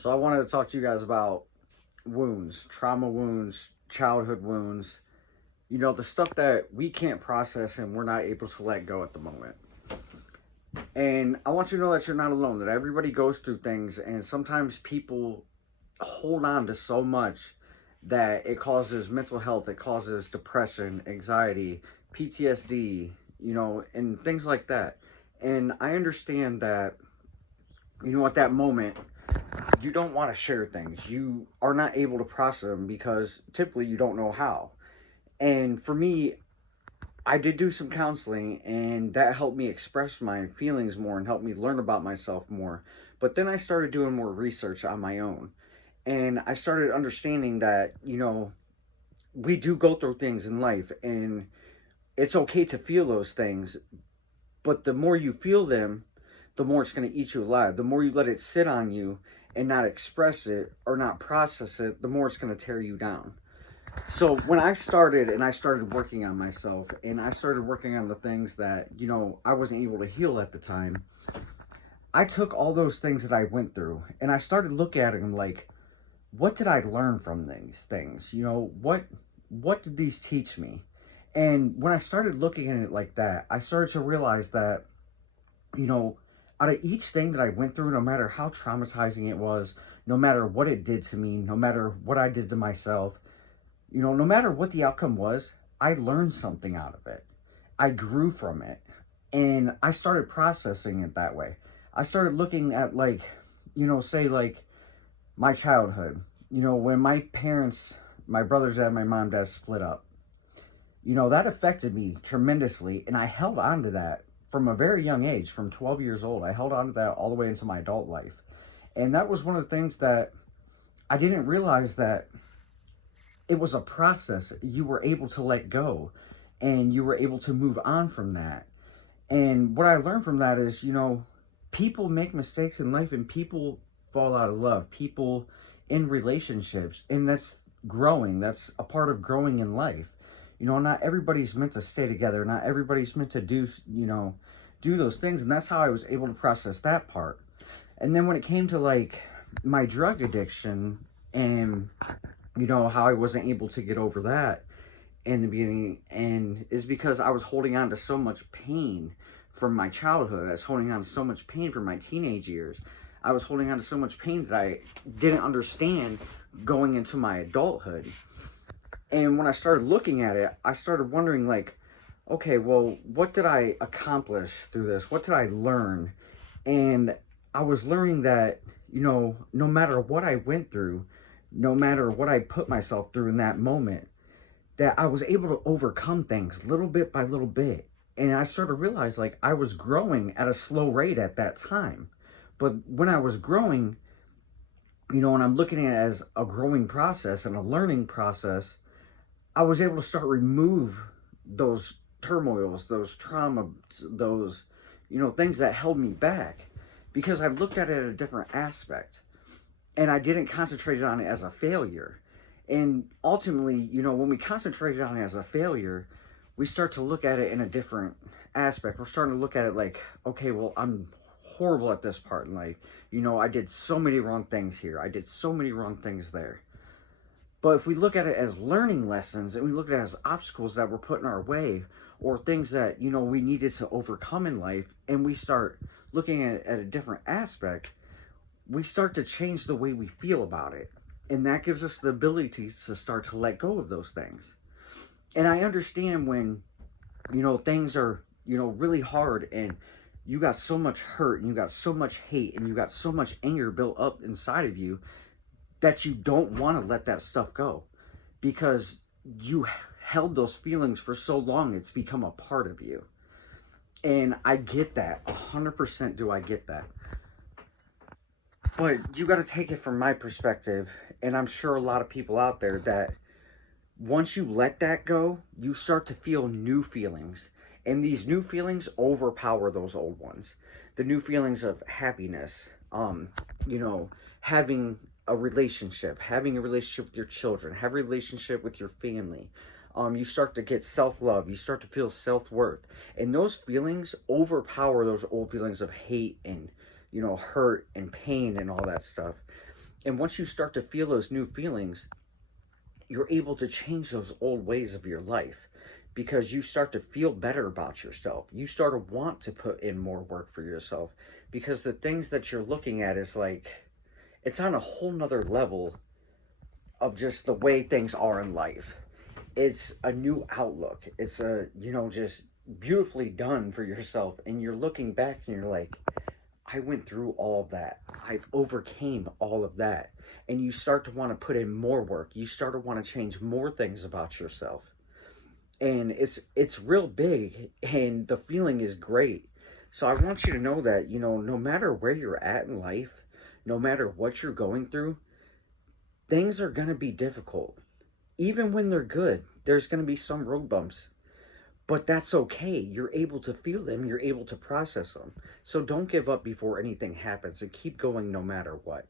So I wanted to talk to you guys about wounds, trauma wounds, childhood wounds, the stuff that we can't process and we're not able to let go at the moment. And I want you to know that you're not alone, that everybody goes through things, and sometimes people hold on to so much that it causes mental health, it causes depression, anxiety, PTSD, and things like that. And I understand that, at that moment, you don't want to share things. You are not able to process them because typically you don't know how. And for me, I did do some counseling and that helped me express my feelings more and helped me learn about myself more. But then I started doing more research on my own. And I started understanding that, we do go through things in life and it's okay to feel those things. But the more you feel them, the more it's going to eat you alive. The more you let it sit on you and not express it or not process it, the more it's going to tear you down. So when I started and I started working on myself and I started working on the things that, I wasn't able to heal at the time, I took all those things that I went through and I started looking at them like, what did I learn from these things? What did these teach me? And when I started looking at it like that, I started to realize that, you know, out of each thing that I went through, no matter how traumatizing it was, no matter what it did to me, no matter what I did to myself, no matter what the outcome was, I learned something out of it. I grew from it. And I started processing it that way. I started looking at, like, say, like, my childhood. When my parents, my brother's dad, my mom, dad split up, that affected me tremendously. And I held on to that from a very young age, from 12 years old. I held on to that all the way into my adult life. And that was one of the things that I didn't realize, that it was a process. You were able to let go and you were able to move on from that. And what I learned from that is, people make mistakes in life and people fall out of love. People in relationships, and that's growing. That's a part of growing in life. Not everybody's meant to stay together. Not everybody's meant to do those things. And that's how I was able to process that part. And then when it came to, like, my drug addiction and, how I wasn't able to get over that in the beginning, and is because I was holding on to so much pain from my childhood. I was holding on to so much pain from my teenage years. I was holding on to so much pain that I didn't understand going into my adulthood. And when I started looking at it, I started wondering, like, okay, well, what did I accomplish through this? What did I learn? And I was learning that, no matter what I went through, no matter what I put myself through in that moment, that I was able to overcome things little bit by little bit. And I started to realize, like, I was growing at a slow rate at that time. But when I was growing, and I'm looking at it as a growing process and a learning process, I was able to start remove those turmoils, those trauma, those, things that held me back, because I looked at it at a different aspect and I didn't concentrate on it as a failure. And ultimately, when we concentrate on it as a failure, we start to look at it in a different aspect. We're starting to look at it like, okay, well, I'm horrible at this part in life. I did so many wrong things here. I did so many wrong things there. But if we look at it as learning lessons and we look at it as obstacles that were put in our way, or things that, we needed to overcome in life, and we start looking at it at a different aspect, we start to change the way we feel about it. And that gives us the ability to start to let go of those things. And I understand when, things are, really hard and you got so much hurt and you got so much hate and you got so much anger built up inside of you, that you don't want to let that stuff go, because you held those feelings for so long, it's become a part of you. And I get that, 100% do I get that. But you got to take it from my perspective, and I'm sure a lot of people out there, that once you let that go, you start to feel new feelings. And these new feelings overpower those old ones. The new feelings of happiness, having having a relationship with your children, have a relationship with your family. You start to get self-love. You start to feel self-worth. And those feelings overpower those old feelings of hate and, hurt and pain and all that stuff. And once you start to feel those new feelings, you're able to change those old ways of your life because you start to feel better about yourself. You start to want to put in more work for yourself because the things that you're looking at is like, it's on a whole nother level of just the way things are in life. It's a new outlook. It's a, just beautifully done for yourself. And you're looking back and you're like, I went through all of that. I've overcame all of that. And you start to want to put in more work. You start to want to change more things about yourself. And it's real big and the feeling is great. So I want you to know that, no matter where you're at in life, no matter what you're going through, things are going to be difficult. Even when they're good, there's going to be some road bumps. But that's okay. You're able to feel them, you're able to process them. So don't give up before anything happens and keep going no matter what.